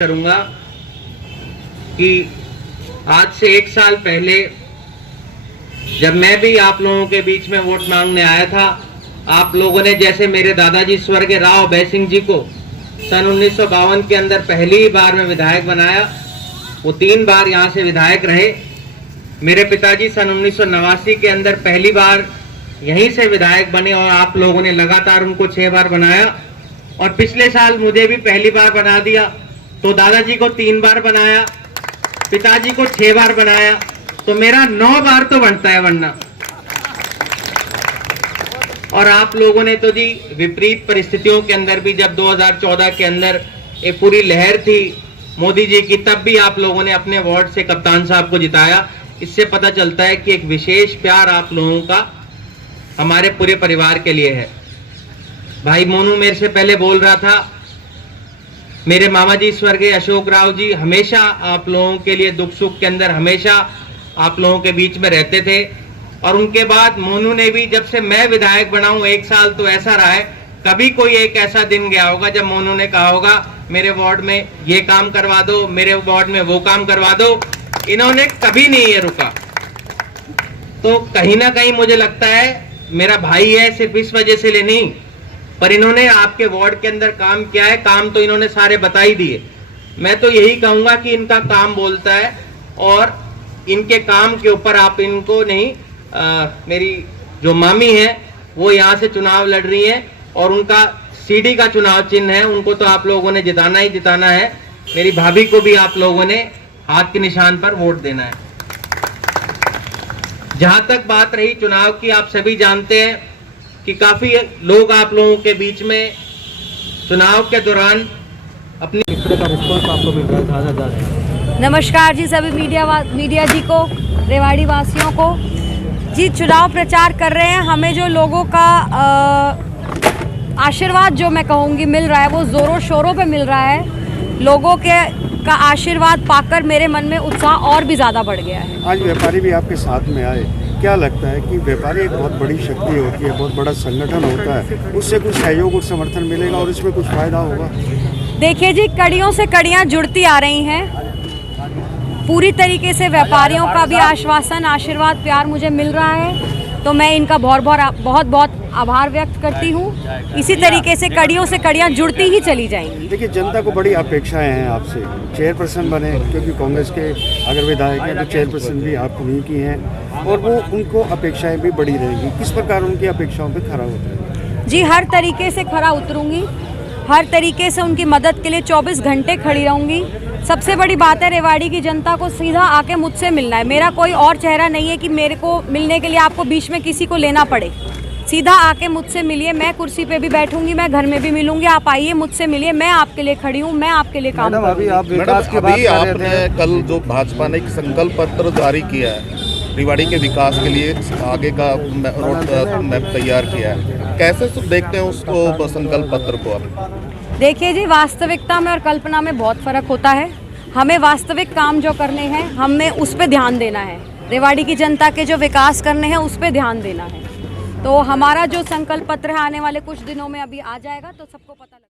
करूंगा कि आज से 1 साल पहले जब मैं भी आप लोगों के बीच में वोट मांगने आया था, आप लोगों ने जैसे मेरे दादाजी स्वर्गीय राव अभय सिंह जी को सन 1952 के अंदर पहली बार में विधायक बनाया, वो 3 बार यहाँ से विधायक रहे। मेरे पिताजी सन 1989 के अंदर पहली बार यहीं से विधायक बने और आप लोगों ने लगातार उनको 6 बार बनाया और पिछले साल मुझे भी पहली बार बना दिया। तो दादाजी को 3 बार बनाया, पिताजी को 6 बार बनाया, तो मेरा 9 बार तो बनता है वरना। और आप लोगों ने तो जी विपरीत परिस्थितियों के अंदर भी, जब 2014 के अंदर एक पूरी लहर थी मोदी जी की, तब भी आप लोगों ने अपने वार्ड से कप्तान साहब को जिताया। इससे पता चलता है कि एक विशेष प्यार आप लोगों का हमारे पूरे परिवार के लिए है। भाई मोनू मेरे से पहले बोल रहा था, मेरे मामा जी स्वर्गीय अशोक राव जी हमेशा आप लोगों के लिए दुख सुख के अंदर हमेशा आप लोगों के बीच में रहते थे। और उनके बाद मोनू ने भी, जब से मैं विधायक बना हूं 1 साल तो ऐसा रहा है, कभी कोई एक ऐसा दिन गया होगा जब मोनू ने कहा होगा मेरे वार्ड में ये काम करवा दो, मेरे वार्ड में वो काम करवा दो। इन्होंने कभी नहीं ये रुका। तो कहीं ना कहीं मुझे लगता है मेरा भाई है, सिर्फ इस वजह से ले नहीं, पर इन्होंने आपके वार्ड के अंदर काम किया है। काम तो इन्होंने सारे बता ही दिए। मैं तो यही कहूंगा कि इनका काम बोलता है और इनके काम के ऊपर आप इनको नहीं, मेरी जो मामी है वो यहाँ से चुनाव लड़ रही है और उनका सीडी का चुनाव चिन्ह है, उनको तो आप लोगों ने जिताना ही जिताना है। मेरी भाभी को भी आप लोगों ने हाथ के निशान पर वोट देना है। जहां तक बात रही चुनाव की, आप सभी जानते हैं कि काफी लोग आप लोगों के बीच में चुनाव के दौरान अपनी का रिस्पॉन्स आपको मिल रहा है। नमस्कार जी सभी मीडिया जी को, रेवाड़ी वासियों को जी। चुनाव प्रचार कर रहे हैं, हमें जो लोगों का आशीर्वाद जो मैं कहूँगी मिल रहा है वो ज़ोरों शोरों पे मिल रहा है। लोगों का आशीर्वाद पाकर मेरे मन में उत्साह और भी ज़्यादा बढ़ गया है। आज व्यापारी भी आपके साथ में आए, क्या लगता है कि व्यापारी एक बहुत बड़ी शक्ति होती है, बहुत बड़ा संगठन होता है, उससे कुछ सहयोग और समर्थन मिलेगा और इसमें कुछ फायदा होगा? देखिए जी, कड़ियों से कड़ियाँ जुड़ती आ रही हैं। पूरी तरीके से व्यापारियों का भी आश्वासन, आशीर्वाद, प्यार मुझे मिल रहा है, तो मैं इनका बहुत बहुत आभार व्यक्त करती हूँ। इसी तरीके से कड़ियों से कड़ियाँ जुड़ती ही चली जाएंगी। देखिए, जनता को बड़ी अपेक्षाएं हैं आपसे, चेयरपर्सन बने, क्योंकि कांग्रेस के अगर विधायक हैं तो चेयरपर्सन भी आप उन्हीं की हैं और वो उनको अपेक्षाएं भी बड़ी रहेगी। किस प्रकार उनकी अपेक्षाओं पर खरा उतरेंगे? जी, हर तरीके से खरा उतरूंगी, हर तरीके से उनकी मदद के लिए 24 घंटे खड़ी रहूंगी। सबसे बड़ी बात है, रेवाड़ी की जनता को सीधा आके मुझसे मिलना है। मेरा कोई और चेहरा नहीं है कि मेरे को मिलने के लिए आपको बीच में किसी को लेना पड़े। सीधा आके मुझसे मिलिए, मैं कुर्सी पे भी बैठूंगी, मैं घर में भी मिलूंगी। आप आइए, मुझसे मिलिए, मैं आपके लिए खड़ी हूँ, मैं आपके लिए काम करूँगी। अभी आप विकास की बात कर रहे थे, कल जो भाजपा ने एक संकल्प पत्र जारी किया है रेवाड़ी के विकास के लिए, आगे का रोड मैप तैयार किया है, कैसे देखते हैं उसको संकल्प पत्र को आप? देखिए जी, वास्तविकता में और कल्पना में बहुत फ़र्क होता है। हमें वास्तविक काम जो करने हैं, हमें उस पर ध्यान देना है। रेवाड़ी की जनता के जो विकास करने हैं उस पर ध्यान देना है। तो हमारा जो संकल्प पत्र है आने वाले कुछ दिनों में अभी आ जाएगा, तो सबको पता लगे।